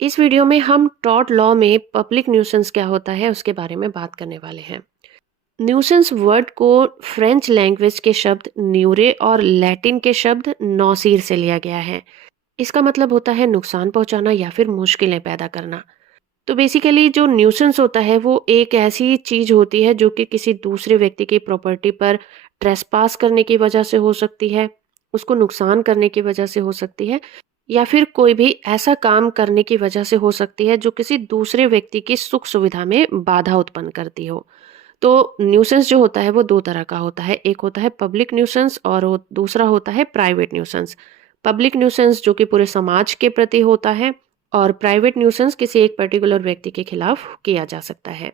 इस वीडियो में हम टॉर्ट लॉ में पब्लिक न्यूसेंस क्या होता है उसके बारे में बात करने वाले हैं। न्यूसेंस वर्ड को फ्रेंच लैंग्वेज के शब्द न्यूरे और लैटिन के शब्द नौसीर से लिया गया है। इसका मतलब होता है नुकसान पहुंचाना या फिर मुश्किलें पैदा करना। तो बेसिकली जो न्यूसेंस होता है वो एक ऐसी चीज होती है जो कि किसी दूसरे व्यक्ति की प्रॉपर्टी पर ट्रेसपास करने की वजह से हो सकती है, उसको नुकसान करने की वजह से हो सकती है, या फिर कोई भी ऐसा काम करने की वजह से हो सकती है जो किसी दूसरे व्यक्ति की सुख सुविधा में बाधा उत्पन्न करती हो। तो न्यूसेंस जो होता है वो दो तरह का होता है, एक होता है पब्लिक न्यूसेंस और दूसरा होता है प्राइवेट न्यूसेंस। पब्लिक न्यूसेंस जो कि पूरे समाज के प्रति होता है और प्राइवेट न्यूसेंस किसी एक पर्टिकुलर व्यक्ति के खिलाफ किया जा सकता है।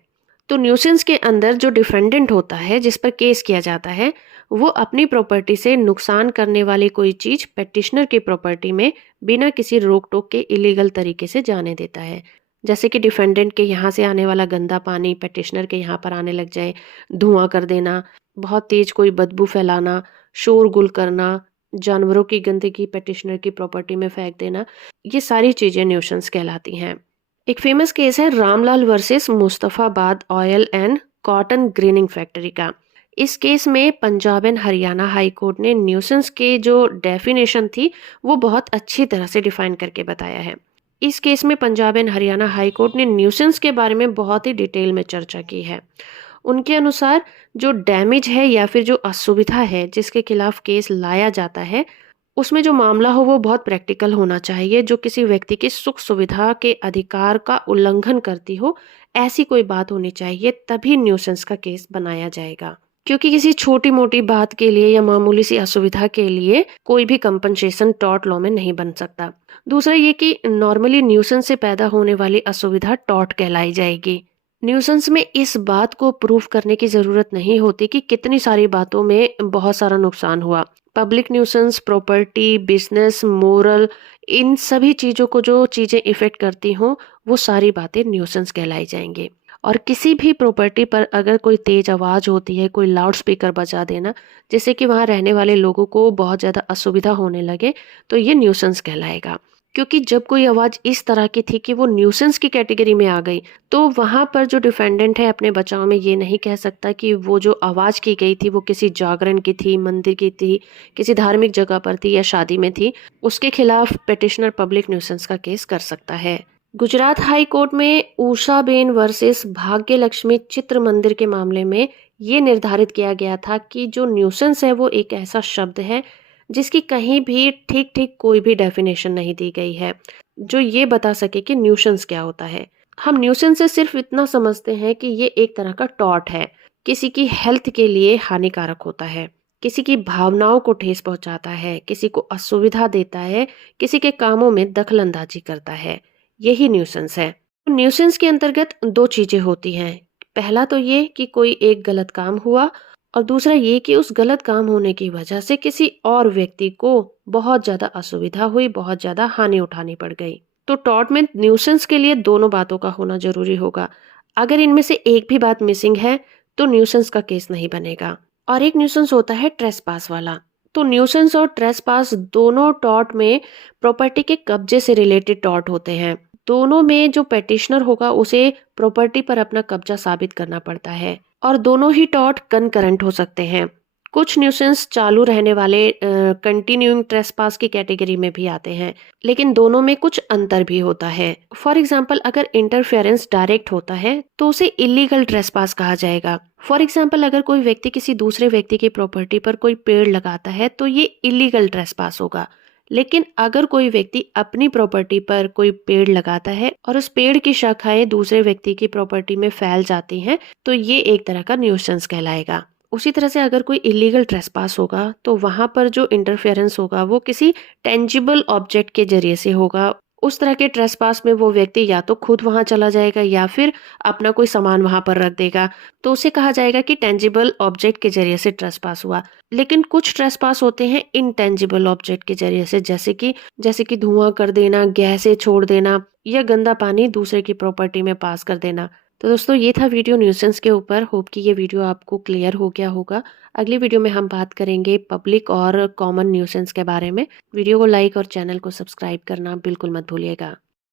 तो न्यूसेंस के अंदर जो डिफेंडेंट होता है जिस पर केस किया जाता है वो अपनी प्रॉपर्टी से नुकसान करने वाली कोई चीज पेटिशनर की प्रॉपर्टी में बिना किसी रोक टोक के इलीगल तरीके से जाने देता है। जैसे कि डिफेंडेंट के यहाँ से आने वाला गंदा पानी पेटिशनर के यहाँ पर आने लग जाए, धुआं कर देना, बहुत तेज कोई बदबू फैलाना, शोरगुल करना, जानवरों की गंदगी पेटिशनर की प्रॉपर्टी में फेंक देना, ये सारी चीजें न्यूसेंस कहलाती हैं। एक फेमस केस है Ramlal versus Mustafabad oil and cotton grinning factory का। इस केस में Punjab and Haryana high court ने न्यूसेंस के जो डेफिनेशन थी वो बहुत अच्छी तरह से डिफाइन करके बताया है। इस केस में Punjab and Haryana high court ने न्यूसेंस के बारे में बहुत ही डिटेल में चर्चा की है। उनके अनुसार जो डैमेज है या फिर जो असुविधा है जिसके खिलाफ केस लाया जाता है उसमें जो मामला हो वो बहुत प्रैक्टिकल होना चाहिए, जो किसी व्यक्ति की सुख सुविधा के अधिकार का उल्लंघन करती हो, ऐसी कोई बात होनी चाहिए, तभी न्यूसेंस का केस बनाया जाएगा। क्योंकि किसी छोटी मोटी बात के लिए या मामूली सी असुविधा के लिए कोई भी कंपनसेशन टॉर्ट लॉ में नहीं बन सकता। दूसरा ये कि नॉर्मली न्यूसेंस से पैदा होने वाली असुविधा टॉर्ट कहलाई जाएगी। न्यूसेंस में इस बात को प्रूफ करने की जरूरत नहीं होती कि कितनी सारी बातों में बहुत सारा नुकसान हुआ। Public nuisance, property, business, moral, इन सभी चीजों को जो चीजें इफेक्ट करती हों वो सारी बातें न्यूसेंस कहलाई जाएंगे। और किसी भी प्रॉपर्टी पर अगर कोई तेज आवाज होती है, कोई लाउड स्पीकर बजा देना जिससे कि वहां रहने वाले लोगों को बहुत ज्यादा असुविधा होने लगे, तो ये न्यूसेंस कहलाएगा। क्योंकि जब कोई आवाज इस तरह की थी कि वो न्यूसेंस की कैटेगरी में आ गई, तो वहां पर जो डिफेंडेंट है अपने बचाव में ये नहीं कह सकता कि वो जो आवाज की गई थी वो किसी जागरण की थी, मंदिर की थी, किसी धार्मिक जगह पर थी या शादी में थी। उसके खिलाफ पिटिशनर पब्लिक न्यूसेंस का केस कर सकता है। गुजरात हाई कोर्ट में उषाबेन वर्सेस भाग्य लक्ष्मी चित्र मंदिर के मामले में ये निर्धारित किया गया था कि जो न्यूसेंस है वो एक ऐसा शब्द है जिसकी कहीं भी ठीक ठीक कोई भी डेफिनेशन नहीं दी गई है जो ये बता सके कि न्यूसेंस क्या होता है। हम न्यूसेंस से सिर्फ इतना समझते हैं कि ये एक तरह का टॉर्ट है, किसी की हेल्थ के लिए हानिकारक होता है, किसी की भावनाओं को ठेस पहुंचाता है, किसी को असुविधा देता है, किसी के कामों में दखल अंदाजी करता है, यही न्यूसेंस है। न्यूसेंस के अंतर्गत दो चीजें होती हैं। पहला तो ये कि कोई एक गलत काम हुआ और दूसरा ये कि उस गलत काम होने की वजह से किसी और व्यक्ति को बहुत ज्यादा असुविधा हुई, बहुत ज्यादा हानि उठानी पड़ गई। तो टॉर्ट में न्यूसेंस के लिए दोनों बातों का होना जरूरी होगा। अगर इनमें से एक भी बात मिसिंग है तो न्यूसेंस का केस नहीं बनेगा। और एक न्यूसेंस होता है ट्रेसपास वाला। तो न्यूसेंस और ट्रेसपास दोनों टॉर्ट में प्रॉपर्टी के कब्जे से रिलेटेड टॉर्ट होते हैं। दोनों में जो पेटिशनर होगा उसे प्रॉपर्टी पर अपना कब्जा साबित करना पड़ता है और दोनों ही टॉर्ट कनकरेंट हो सकते हैं। कुछ न्यूसेंस चालू रहने वाले कंटिन्यूइंग ट्रेसपास की कैटेगरी में भी आते हैं, लेकिन दोनों में कुछ अंतर भी होता है। फॉर एग्जाम्पल अगर इंटरफेरेंस डायरेक्ट होता है तो उसे इलीगल ट्रेसपास कहा जाएगा। फॉर एग्जाम्पल अगर कोई व्यक्ति किसी दूसरे व्यक्ति की प्रॉपर्टी पर कोई पेड़ लगाता है तो ये इलीगल ट्रेसपास होगा। लेकिन अगर कोई व्यक्ति अपनी प्रॉपर्टी पर कोई पेड़ लगाता है और उस पेड़ की शाखाएं दूसरे व्यक्ति की प्रॉपर्टी में फैल जाती हैं तो ये एक तरह का न्यूसेंस कहलाएगा। उसी तरह से अगर कोई इलीगल ट्रेसपास होगा तो वहां पर जो इंटरफेरेंस होगा वो किसी टेंजिबल ऑब्जेक्ट के जरिए से होगा। उस तरह के ट्रेसपास में वो व्यक्ति या तो खुद वहां चला जाएगा या फिर अपना कोई सामान वहां पर रख देगा, तो उसे कहा जाएगा कि टेंजिबल ऑब्जेक्ट के जरिए से ट्रेसपास हुआ। लेकिन कुछ ट्रेसपास होते हैं इनटेंजिबल ऑब्जेक्ट के जरिए से, जैसे कि धुआं कर देना, गैसें छोड़ देना या गंदा पानी दूसरे की प्रॉपर्टी में पास कर देना। तो दोस्तों ये था वीडियो न्यूसेंस के ऊपर। होप कि ये वीडियो आपको क्लियर हो गया होगा। अगली वीडियो में हम बात करेंगे पब्लिक और कॉमन न्यूसेंस के बारे में। वीडियो को लाइक और चैनल को सब्सक्राइब करना बिल्कुल मत भूलिएगा।